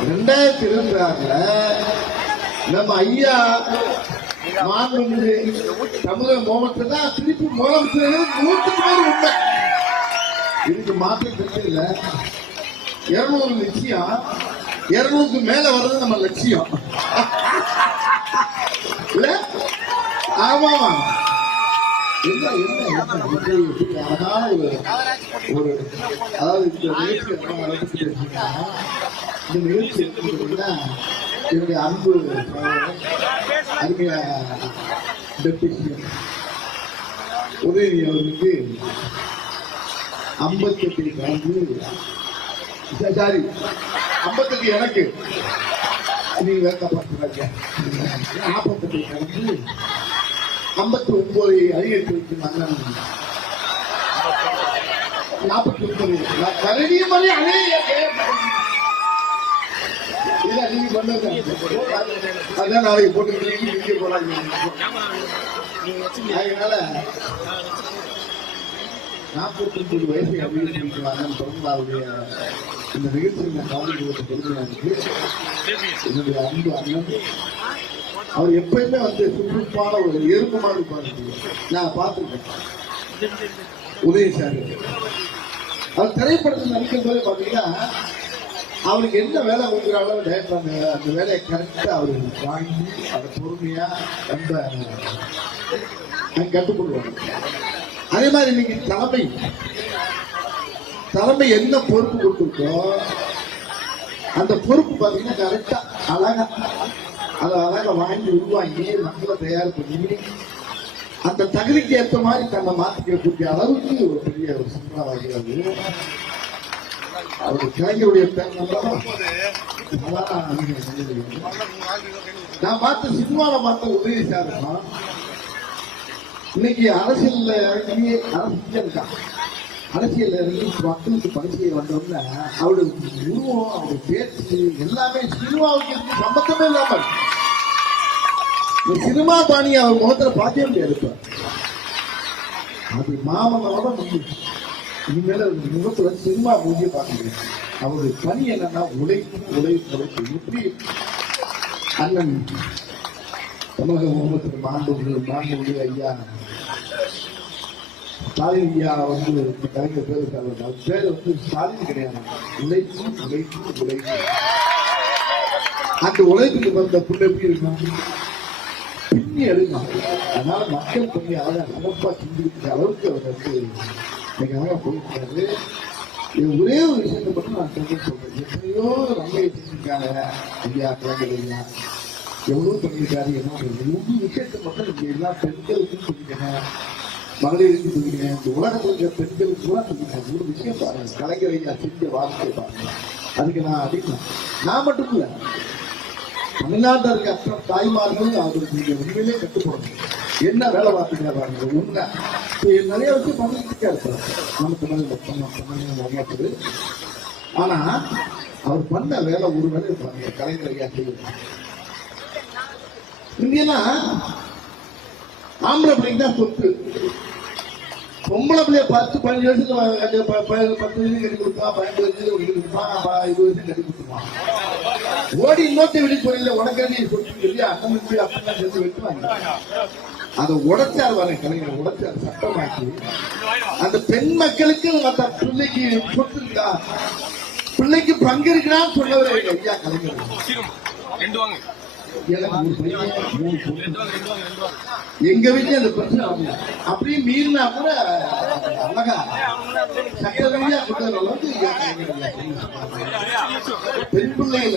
ரெண்டாயிரத்தி இருபத்தி ஆறுல நம்ம ஐயா மாண்புமிகு தமிழக மோகத்தை தான் திருப்பி முதலமைச்சர் நூற்றுக்கு மேல உண்மை இதுக்கு மாற்றம் தெரியல இருநூறு லட்சியம். இருநூறுக்கு மேல வர்றது நம்ம லட்சியம். இல்ல? ஆமாமா என்ன என்ன அழகான ஒரு ஒரு அதாவது இந்த நிகழ்ச்சி என்ன என்னுடைய அன்பு சகோதரர், அருமையா டெப்டி உதயநிதி அவர்களுக்கு ஐம்பத்தெட்டு கலந்து சாரி ஐம்பத்தெட்டு எனக்கு. நீங்க வேக்கப்படுறாங்க நாற்பத்தெட்டு கலந்து ஐம்பத்தி ஒன்பது அதிகரித்து வைக்கிறாங்க நாற்பத்தி ஒன்பது கரடிய மாதிரி அதே இல்ல நீங்க பண்ணது அதான் நாளைக்கு போட்டு இங்கே போறாங்க அதனால நாற்பத்தி ஒன்பது வயசை அபிவிருத்திக்கிறாங்க பிறந்தாவுடைய இந்த நிகழ்ச்சியில் நான் கலந்து கொடுத்த என்னுடைய அன்பு அண்ணன். அவர் எப்பயுமே வந்து சுறுசுறுப்பான ஒரு எருக்கமாக இருப்பாரு நான் பார்த்துருக்கேன். உதயசாரி அவர் திரைப்படத்தில் நடிக்கும் போது பார்த்தீங்கன்னா அவருக்கு என்ன வேலை கொடுக்குறாங்களோ டேட் அந்த அந்த வேலையை கரெக்டாக அவருக்கு வாங்கி அதை பொறுமையா ரொம்ப கற்றுக்கொள்வாங்க அதே மாதிரி இன்னைக்கு தலைமை தலைமை என்ன பொறுப்பு கொடுத்துருக்கோ அந்த பொறுப்பு பார்த்தீங்கன்னா கரெக்டா அழகா அதை அழகாக வாங்கி உருவாங்கி மக்களை தயார் பண்ணி அந்த தகுதிக்கு ஏற்ற மாதிரி தன்னை மாற்றிக்கக்கூடிய அளவுக்கு ஒரு பெரிய ஒரு சிந்தனாவாகிறது அவருடைய கலைஞருடைய பேர் நம்பரமா? அதான் நீங்க நான் பார்த்த சினிமாவில் பார்த்த உதவி சாருமா இன்னைக்கு அரசியல்ல இறங்கி அரசியல் இருக்கான். அரசியல் இறங்கி மக்களுக்கு பணி செய்ய வந்தோம்னா அவருடைய உருவம் அவருடைய பேச்சு எல்லாமே சினிமாவுக்கு இருக்கு சம்பந்தமே இல்லாம சினிமா பாணி அவர் முகத்துல பார்த்தே முடியாது இப்ப. அது மாமல்லோட முடியும் இனிமேல அந்த முகத்துல சினிமா மூஞ்சிய பார்க்க முடியும் அவருடைய பணி என்னன்னா உழைப்பு உழைப்பு உழைப்பு எப்படி அண்ணன் தமிழக முகமது மாண்புமிகு மாண்புமிகு ஐயா ஸ்டாலின் ஐயா வந்து கலைஞர் பேர் பேர் வந்து ஸ்டாலின் கிடையாது. உழைப்பு உழைப்பு உழைப்பு. அந்த உழைப்புக்கு வந்த புள்ள எப்படி இருக்கும்? பின்னி எழுதும் அதனால மக்கள் கொஞ்சம் அழகா சிந்திக்கிற அளவுக்கு அவர் வந்து எனக்காக அழகா இது ஒரே ஒரு விஷயத்தை மட்டும் நான் சொல்ல சொல்றேன். எத்தனையோ ரம்மையை செஞ்சிருக்காங்க ஐயா கலைஞர் ஐயா எவ்வளோ பண்ணியிருக்காரு என்ன மூணு விஷயத்தை மட்டும் நீங்க எல்லா பெண்களுக்கும் சொல்லிக்கணும் மகளிருக்கு சொல்லிக்கிறேன் இந்த உலகத்தில் இருக்கிற பெண்களுக்கு கூட சொல்லிக்கிறேன் மூணு விஷயம் பாருங்க. கலைஞர் ஐயா செஞ்ச வார்த்தையை பாருங்க. அதுக்கு நான் அடிக்கிறேன் நான் மட்டும் இல்லை. தமிழ்நாட்டில் இருக்க அத்தனை தாய்மார்களும் அவருக்கு நீங்க உண்மையிலே கட்டுப்படணும் என்ன வேலை பார்த்தீங்க பாருங்க. உண்மை நிறைய வச்சு பண்ணிக்கிட்டே இருக்காரு சார். நம்ம தமிழ் நம்ம தமிழ் முகமது ஆனா அவர் பண்ண வேலை ஒரு வேலை இருப்பாங்க கலைஞர் ஐயா செய்யணும் இங்கெல்லாம் ஆம்பளை பிள்ளைங்க தான் சொத்து. பொம்பளை பிள்ளைய பத்து பதினஞ்சு வருஷத்துக்கு பத்து வருஷம் கட்டி கொடுப்பா பதினஞ்சு வருஷத்துக்கு கட்டி கொடுப்பா இருபது வருஷம் கட்டி கொடுத்துருவான். ஓடி இன்னொருத்த வெளியே போறீங்க உனக்கு நீ சொத்து சொல்லி அண்ணன் போய் அப்பா சேர்த்து வெட்டுவாங்க. அதை உடைச்சார் வர கலைஞர் உடைச்சார் சட்டமாக்கி அந்த பெண் மக்களுக்கு மற்ற பிள்ளைக்கு சொத்து பிள்ளைக்கு பங்கு இருக்கிறான்னு சொல்லவர் எங்க ஐயா கலைஞர். எங்க வீட்டுல அந்த பிரச்சனை வரல அப்படியே மீறினா கூட அழகா. சட்டரீதியா கொண்டு வர அளவுக்கு ஐயா பெண் பிள்ளைகள்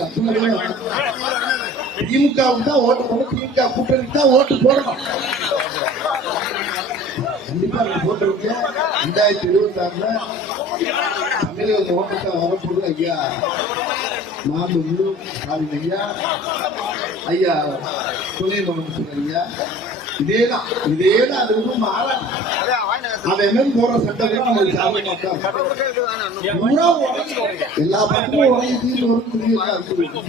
திமுகவுக்கு தான் ஓட்டு போடணும் திமுக கூட்டணிக்கு தான் ஓட்டு போடணும். கண்டிப்பா நீங்க போட்டிருக்கீங்க. ரெண்டாயிரத்தி இருபத்தி ஆறுல தமிழக ஓட்டத்தை வரப்போது ஐயா. மாண்பு ஸ்டாலின் ஐயா. ஐயா துணை முதலமைச்சர் ஐயா. இதேதான் இதேதான் அது ஒன்றும் மாறாது அவன் என்ன போற சட்டம் எல்லா பக்கமும் ஒரு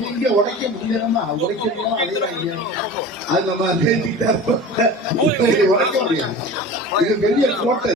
இங்க உடைக்க முடியாம உடைக்க முடியாம அது நம்ம உடைக்க முடியாது. இது பெரிய கோட்டை.